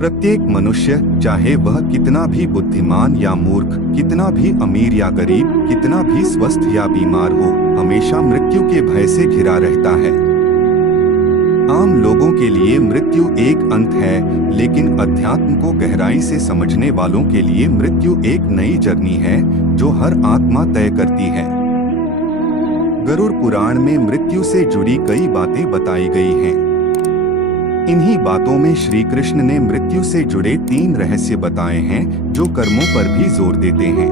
प्रत्येक मनुष्य, चाहे वह कितना भी बुद्धिमान या मूर्ख, कितना भी अमीर या गरीब, कितना भी स्वस्थ या बीमार हो, हमेशा मृत्यु के भय से घिरा रहता है। आम लोगों के लिए मृत्यु एक अंत है, लेकिन अध्यात्म को गहराई से समझने वालों के लिए मृत्यु एक नई जर्नी है जो हर आत्मा तय करती है। गरुड़ पुराण में मृत्यु से जुड़ी कई बातें बताई गई हैं। इन्हीं बातों में श्री कृष्ण ने मृत्यु से जुड़े 3 रहस्य बताए हैं जो कर्मों पर भी जोर देते हैं।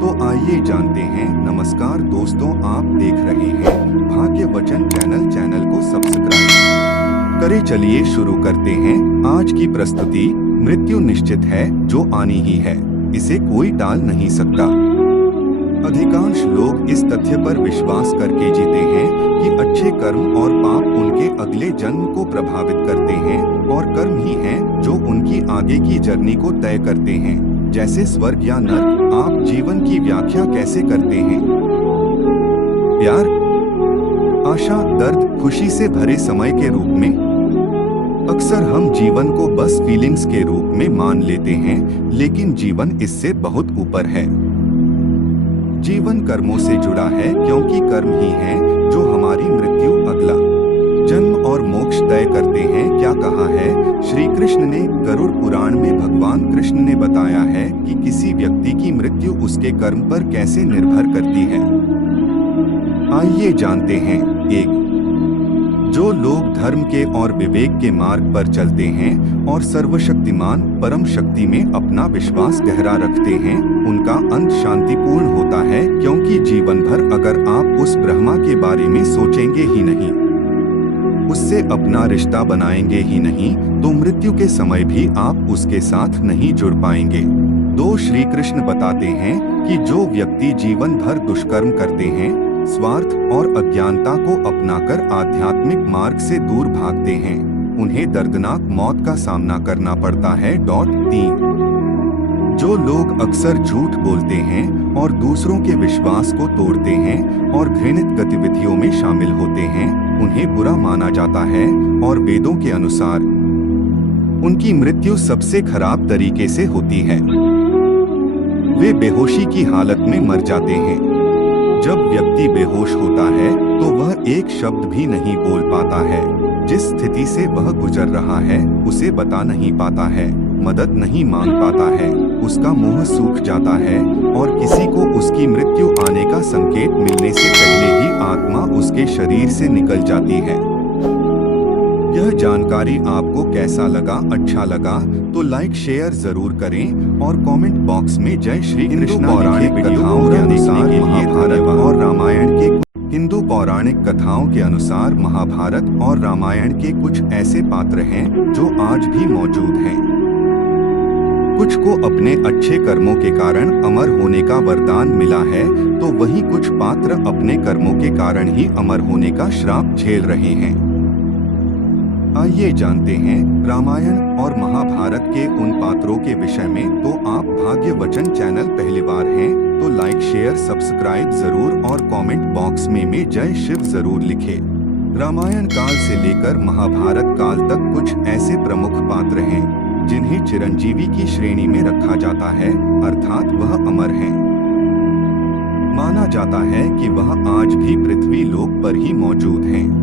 तो आइए जानते हैं। नमस्कार दोस्तों, आप देख रहे हैं भाग्य वचन चैनल को सब्सक्राइब करें। चलिए शुरू करते हैं आज की प्रस्तुति। मृत्यु निश्चित है, जो आनी ही है, इसे कोई टाल नहीं सकता। अधिकांश लोग इस तथ्य पर विश्वास करके जीते हैं कि अच्छे कर्म और पाप उनके अगले जन्म को प्रभावित करते हैं और कर्म ही हैं जो उनकी आगे की जर्नी को तय करते हैं, जैसे स्वर्ग या नर्क। आप जीवन की व्याख्या कैसे करते हैं? प्यार, आशा, दर्द, खुशी से भरे समय के रूप में? अक्सर हम जीवन को बस फीलिंग्स के रूप में मान लेते हैं, लेकिन जीवन इससे बहुत ऊपर है। जीवन कर्मों से जुड़ा है, क्योंकि कर्म ही हैं जो हमारी मृत्यु, अगला जन्म और मोक्ष तय करते हैं। क्या कहा है श्री कृष्ण ने? गरुड़ पुराण में भगवान कृष्ण ने बताया है कि किसी व्यक्ति की मृत्यु उसके कर्म पर कैसे निर्भर करती है। आइए जानते हैं। 1. जो लोग धर्म के और विवेक के मार्ग पर चलते हैं और सर्वशक्तिमान परम शक्ति में अपना विश्वास गहरा रखते हैं, उनका अंत शांतिपूर्ण होता है, क्योंकि जीवन भर अगर आप उस ब्रह्मा के बारे में सोचेंगे ही नहीं, उससे अपना रिश्ता बनाएंगे ही नहीं, तो मृत्यु के समय भी आप उसके साथ नहीं जुड़ पाएंगे। 2. श्री कृष्ण बताते हैं कि जो व्यक्ति जीवन भर दुष्कर्म करते हैं, स्वार्थ और अज्ञानता को अपनाकर आध्यात्मिक मार्ग से दूर भागते हैं, उन्हें दर्दनाक मौत का सामना करना पड़ता है। 3. जो लोग अक्सर झूठ बोलते हैं और दूसरों के विश्वास को तोड़ते हैं और घृणित गतिविधियों में शामिल होते हैं, उन्हें बुरा माना जाता है और वेदों के अनुसार उनकी मृत्यु सबसे खराब तरीके से होती है। वे बेहोशी की हालत में मर जाते हैं। जब व्यक्ति बेहोश होता है तो वह एक शब्द भी नहीं बोल पाता है। जिस स्थिति से वह गुजर रहा है उसे बता नहीं पाता है, मदद नहीं मांग पाता है, उसका मुंह सूख जाता है और किसी को उसकी मृत्यु आने का संकेत मिलने से पहले ही आत्मा उसके शरीर से निकल जाती है। यह जानकारी आपको कैसा लगा? अच्छा लगा तो लाइक शेयर जरूर करें और कमेंट बॉक्स में जय श्री कृष्ण। पौराणिक कथाओं के अनुसार महाभारत और रामायण के हिंदू पौराणिक कथाओं के अनुसार महाभारत और रामायण के कुछ ऐसे पात्र हैं जो आज भी मौजूद हैं। कुछ को अपने अच्छे कर्मों के कारण अमर होने का वरदान मिला है, तो वहीं कुछ पात्र अपने कर्मों के कारण ही अमर होने का श्राप झेल रहे हैं। आइए जानते हैं रामायण और महाभारत के उन पात्रों के विषय में। तो आप भाग्य वचन चैनल पहली बार हैं तो लाइक शेयर सब्सक्राइब जरूर और कमेंट बॉक्स में जय शिव जरूर लिखें। रामायण काल से लेकर महाभारत काल तक कुछ ऐसे प्रमुख पात्र हैं जिन्हें चिरंजीवी की श्रेणी में रखा जाता है, अर्थात वह अमर हैं। माना जाता है कि वह आज भी पृथ्वी लोक पर ही मौजूद हैं।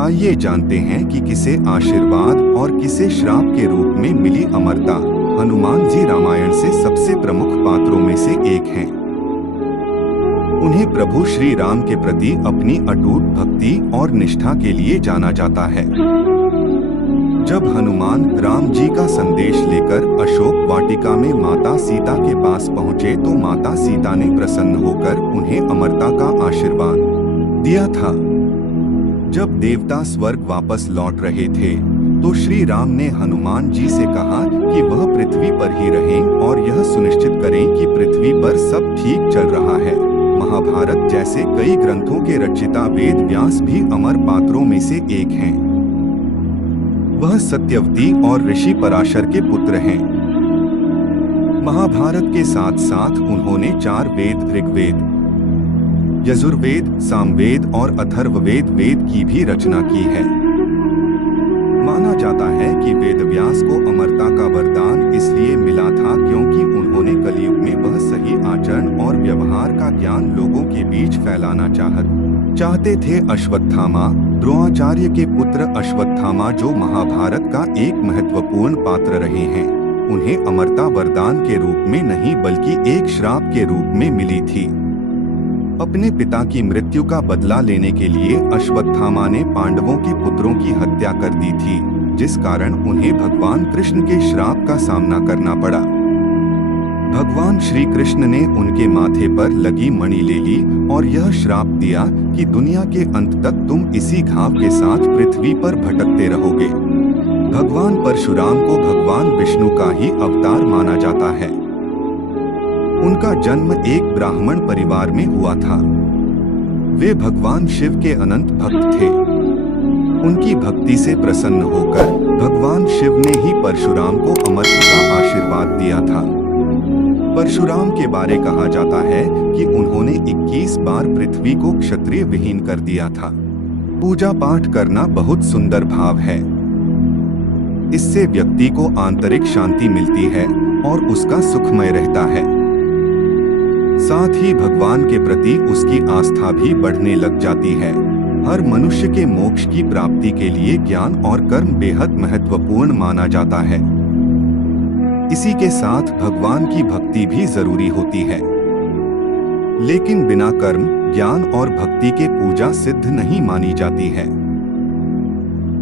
आइए जानते हैं कि किसे आशीर्वाद और किसे श्राप के रूप में मिली अमरता। हनुमान जी रामायण से सबसे प्रमुख पात्रों में से एक हैं। उन्हें प्रभु श्री राम के प्रति अपनी अटूट भक्ति और निष्ठा के लिए जाना जाता है। जब हनुमान राम जी का संदेश लेकर अशोक वाटिका में माता सीता के पास पहुँचे तो माता सीता ने प्रसन्न होकर उन्हें अमरता का आशीर्वाद दिया था। जब देवता स्वर्ग वापस लौट रहे थे तो श्री राम ने हनुमान जी से कहा कि वह पृथ्वी पर ही रहें और यह सुनिश्चित करें कि पृथ्वी पर सब ठीक चल रहा है। महाभारत जैसे कई ग्रंथों के रचयिता वेद व्यास भी अमर पात्रों में से एक हैं। वह सत्यवती और ऋषि पराशर के पुत्र हैं। महाभारत के साथ साथ उन्होंने 4 वेद, ऋग्वेद, यजुर्वेद, सामवेद और अथर्ववेद वेद की भी रचना की है। माना जाता है कि वेदव्यास को अमरता का वरदान इसलिए मिला था क्योंकि उन्होंने कलयुग में वह सही आचरण और व्यवहार का ज्ञान लोगों के बीच फैलाना चाहते थे। अश्वत्थामा, द्रोणाचार्य के पुत्र अश्वत्थामा, जो महाभारत का एक महत्वपूर्ण पात्र रहे हैं, उन्हें अमरता वरदान के रूप में नहीं बल्कि एक श्राप के रूप में मिली थी। अपने पिता की मृत्यु का बदला लेने के लिए अश्वत्थामा ने पांडवों के पुत्रों की हत्या कर दी थी, जिस कारण उन्हें भगवान कृष्ण के श्राप का सामना करना पड़ा। भगवान श्री कृष्ण ने उनके माथे पर लगी मणि ले ली और यह श्राप दिया कि दुनिया के अंत तक तुम इसी घाव के साथ पृथ्वी पर भटकते रहोगे। भगवान परशुराम को भगवान विष्णु का ही अवतार माना जाता है। उनका जन्म एक ब्राह्मण परिवार में हुआ था। वे भगवान शिव के अनंत भक्त थे। उनकी भक्ति से प्रसन्न होकर भगवान शिव ने ही परशुराम को अमरत्व का आशीर्वाद दिया था। परशुराम के बारे कहा जाता है कि उन्होंने 21 बार पृथ्वी को क्षत्रिय विहीन कर दिया था। पूजा पाठ करना बहुत सुंदर भाव है। इससे व्यक्ति को आंतरिक शांति मिलती है और उसका सुखमय रहता है। साथ ही भगवान के प्रति उसकी आस्था भी बढ़ने लग जाती है। हर मनुष्य के मोक्ष की प्राप्ति के लिए ज्ञान और कर्म बेहद महत्वपूर्ण माना जाता है। इसी के साथ भगवान की भक्ति भी जरूरी होती है, लेकिन बिना कर्म, ज्ञान और भक्ति के पूजा सिद्ध नहीं मानी जाती है।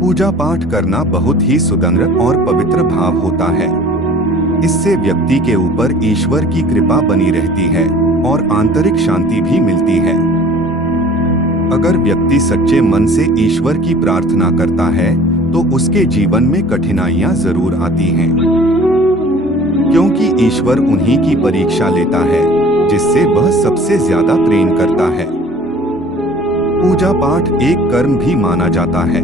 पूजा पाठ करना बहुत ही सुंदर और पवित्र भाव होता है। इससे व्यक्ति के ऊपर ईश्वर की कृपा बनी रहती है और आंतरिक शांति भी मिलती है। अगर व्यक्ति सच्चे मन से ईश्वर की प्रार्थना करता है तो उसके जीवन में कठिनाइयां जरूर आती हैं, क्योंकि ईश्वर उन्हीं की परीक्षा लेता है जिससे वह सबसे ज्यादा प्रेम करता है। पूजा पाठ एक कर्म भी माना जाता है,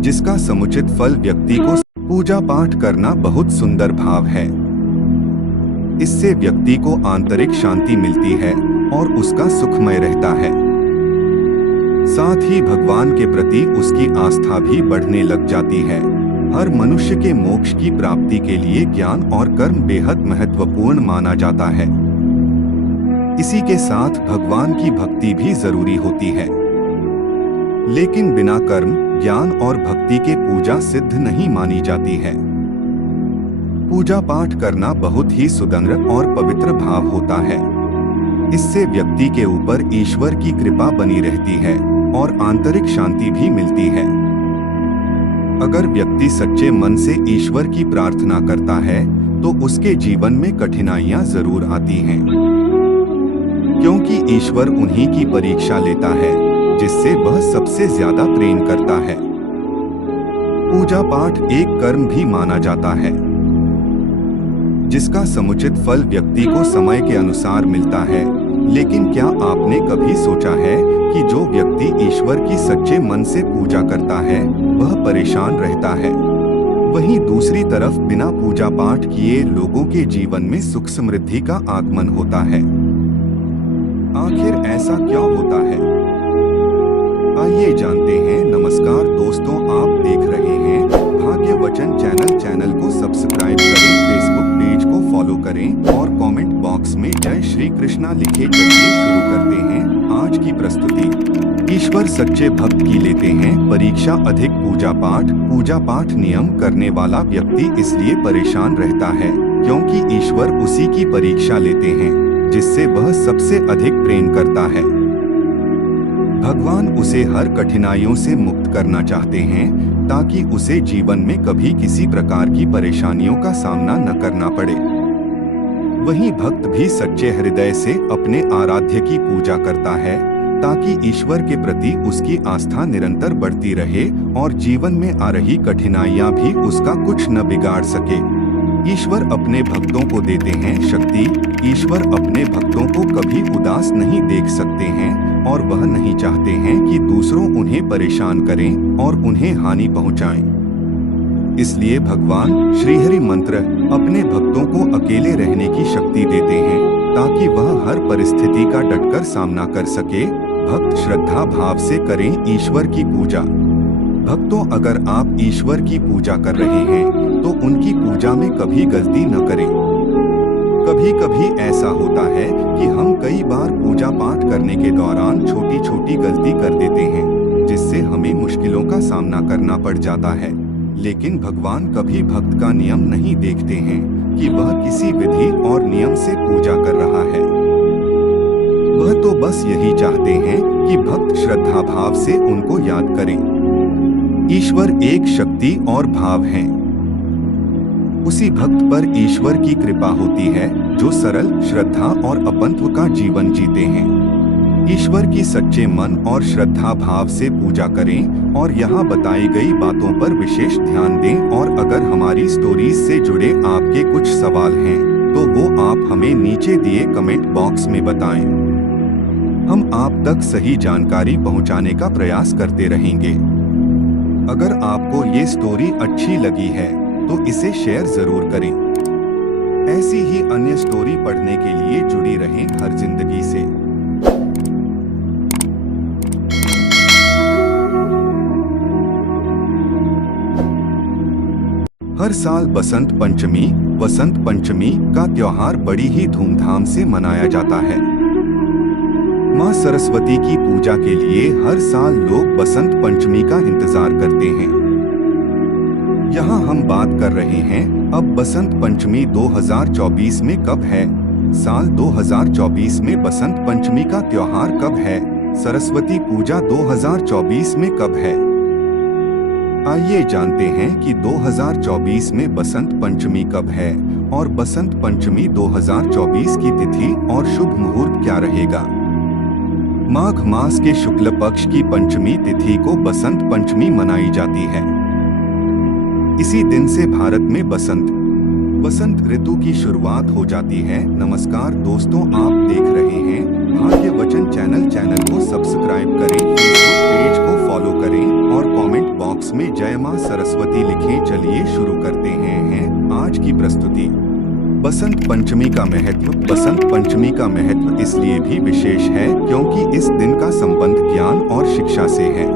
जिसका समुचित फल व्यक्ति को। पूजा पाठ करना बहुत सुंदर भाव है। इससे व्यक्ति को आंतरिक शांति मिलती है और उसका सुखमय रहता है। साथ ही भगवान के प्रति उसकी आस्था भी बढ़ने लग जाती है। हर मनुष्य के मोक्ष की प्राप्ति के लिए ज्ञान और कर्म बेहद महत्वपूर्ण माना जाता है। इसी के साथ भगवान की भक्ति भी जरूरी होती है, लेकिन बिना कर्म, ज्ञान और भक्ति के पूजा सिद्ध नहीं मानी जाती है। पूजा पाठ करना बहुत ही सुंदर और पवित्र भाव होता है। इससे व्यक्ति के ऊपर ईश्वर की कृपा बनी रहती है और आंतरिक शांति भी मिलती है। अगर व्यक्ति सच्चे मन से ईश्वर की प्रार्थना करता है तो उसके जीवन में कठिनाइयां जरूर आती हैं, क्योंकि ईश्वर उन्हीं की परीक्षा लेता है जिससे वह सबसे ज्यादा प्रेम करता है। पूजा पाठ एक कर्म भी माना जाता है, जिसका समुचित फल व्यक्ति को समय के अनुसार मिलता है। लेकिन क्या आपने कभी सोचा है कि जो व्यक्ति ईश्वर की सच्चे मन से पूजा करता है वह परेशान रहता है, वहीं दूसरी तरफ बिना पूजा पाठ किए लोगों के जीवन में सुख समृद्धि का आगमन होता है। आखिर ऐसा क्यों होता है? आइए जानते हैं। नमस्कार दोस्तों, आप देख रहे हैं भाग्य वचन चैनल। चैनल को सब्सक्राइब करें, फेसबुक पेज को फॉलो करें और कमेंट बॉक्स में जय श्री कृष्णा लिखे। चलिए शुरू करते हैं आज की प्रस्तुति। ईश्वर सच्चे भक्त की लेते हैं परीक्षा अधिक। पूजा पाठ नियम करने वाला व्यक्ति इसलिए परेशान रहता है क्योंकि ईश्वर उसी की परीक्षा लेते हैं जिससे वह सबसे अधिक प्रेम करता है। भगवान उसे हर कठिनाइयों से मुक्त करना चाहते हैं ताकि उसे जीवन में कभी किसी प्रकार की परेशानियों का सामना न करना पड़े। वहीं भक्त भी सच्चे हृदय से अपने आराध्य की पूजा करता है ताकि ईश्वर के प्रति उसकी आस्था निरंतर बढ़ती रहे और जीवन में आ रही कठिनाइयां भी उसका कुछ न बिगाड़ सके। ईश्वर अपने भक्तों को देते हैं शक्ति। ईश्वर अपने भक्तों को कभी उदास नहीं देख सकते हैं और वह नहीं चाहते हैं कि दूसरों उन्हें परेशान करें और उन्हें हानि पहुंचाएं। इसलिए भगवान श्रीहरि मंत्र अपने भक्तों को अकेले रहने की शक्ति देते हैं ताकि वह हर परिस्थिति का डटकर सामना कर सके। भक्त श्रद्धा भाव से करें ईश्वर की पूजा। भक्तों, अगर आप ईश्वर की पूजा कर रहे हैं तो उनकी पूजा में कभी गलती न करें। कभी कभी ऐसा होता है कि हम कई बार पूजा पाठ करने के दौरान छोटी छोटी गलती कर देते हैं, जिससे हमें मुश्किलों का सामना करना पड़ जाता है। लेकिन भगवान कभी भक्त का नियम नहीं देखते हैं कि वह किसी विधि और नियम से पूजा कर रहा है। वह तो बस यही चाहते हैं कि भक्त श्रद्धा भाव से उनको याद करें। ईश्वर एक शक्ति और भाव है। उसी भक्त पर ईश्वर की कृपा होती है जो सरल, श्रद्धा और अपंत्व का जीवन जीते हैं। ईश्वर की सच्चे मन और श्रद्धा भाव से पूजा करें और यहाँ बताई गई बातों पर विशेष ध्यान दें। और अगर हमारी स्टोरीज से जुड़े आपके कुछ सवाल हैं तो वो आप हमें नीचे दिए कमेंट बॉक्स में बताएं। हम आप तक सही जानकारी पहुँचाने का प्रयास करते रहेंगे। अगर आपको ये स्टोरी अच्छी लगी है तो इसे शेयर जरूर करें। ऐसी ही अन्य स्टोरी पढ़ने के लिए जुड़ी रहें हर जिंदगी से। हर साल बसंत पंचमी का त्योहार बड़ी ही धूमधाम से मनाया जाता है। माँ सरस्वती की पूजा के लिए हर साल लोग बसंत पंचमी का इंतजार करते हैं। यहाँ हम बात कर रहे हैं अब बसंत पंचमी 2024 में कब है। साल 2024 में बसंत पंचमी का त्योहार कब है। सरस्वती पूजा 2024 में कब है। आइए जानते हैं कि 2024 में बसंत पंचमी कब है और बसंत पंचमी 2024 की तिथि और शुभ मुहूर्त क्या रहेगा। माघ मास के शुक्ल पक्ष की पंचमी तिथि को बसंत पंचमी मनाई जाती है। इसी दिन से भारत में बसंत ऋतु की शुरुआत हो जाती है। नमस्कार दोस्तों, आप देख रहे हैं भाग्य वचन चैनल को सब्सक्राइब करें, फेसबुक पेज को फॉलो करें और कमेंट बॉक्स में जय मां सरस्वती लिखें। चलिए शुरू करते हैं आज की प्रस्तुति। बसंत पंचमी का महत्व। बसंत पंचमी का महत्व इसलिए भी विशेष है क्योंकि इस दिन का संबंध ज्ञान और शिक्षा से है।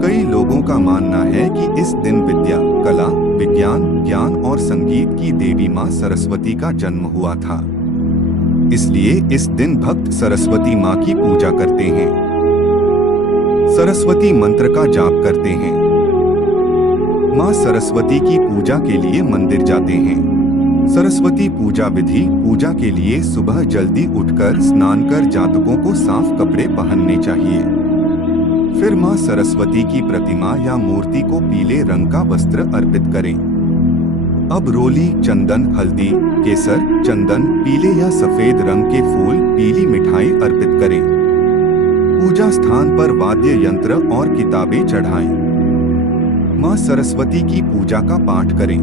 कई लोगों का मानना है कि इस दिन विद्या, कला, विज्ञान, ज्ञान और संगीत की देवी मां सरस्वती का जन्म हुआ था। इसलिए इस दिन भक्त सरस्वती मां की पूजा करते हैं, सरस्वती मंत्र का जाप करते हैं। मां सरस्वती की पूजा के लिए मंदिर जाते हैं। सरस्वती पूजा विधि। पूजा के लिए सुबह जल्दी उठकर स्नान कर जातकों को साफ कपड़े पहनने चाहिए। फिर मां सरस्वती की प्रतिमा या मूर्ति को पीले रंग का वस्त्र अर्पित करें। अब रोली, चंदन, हल्दी, केसर, चंदन, पीले या सफेद रंग के फूल, पीली मिठाई अर्पित करें। पूजा स्थान पर वाद्य यंत्र और किताबें चढ़ाएं। मां सरस्वती की पूजा का पाठ करें।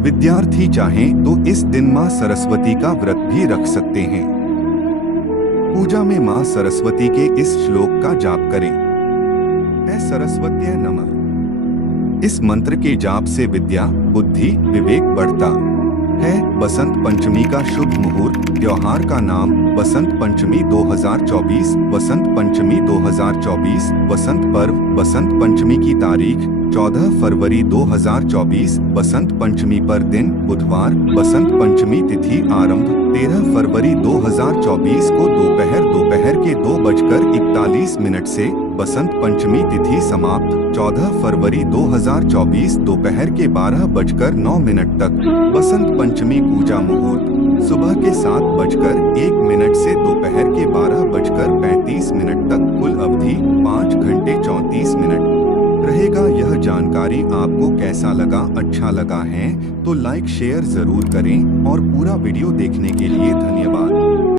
विद्यार्थी चाहें तो इस दिन मां सरस्वती का व्रत भी रख सकते हैं। पूजा में मां सरस्वती के इस श्लोक का जाप करें। ऐ सरस्वत्यै नमः। इस मंत्र के जाप से विद्या, बुद्धि, विवेक बढ़ता है। बसंत पंचमी का शुभ मुहूर्त। त्योहार का नाम बसंत पंचमी 2024। बसंत पंचमी 2024 बसंत पर्व। बसंत पंचमी की तारीख 14 फरवरी 2024। बसंत पंचमी पर दिन बुधवार। बसंत पंचमी तिथि आरंभ 13 फरवरी 2024 को दोपहर के 2:41 से। बसंत पंचमी तिथि समाप्त 14 फरवरी 2024 दोपहर के 12:09 तक। बसंत पंचमी पूजा मुहूर्त सुबह के 7:01 से दोपहर के 12:35 तक। कुल अवधि 5 घंटे 34 मिनट रहेगा। यह जानकारी आपको कैसा लगा? अच्छा लगा है तो लाइक शेयर जरूर करें और पूरा वीडियो देखने के लिए धन्यवाद।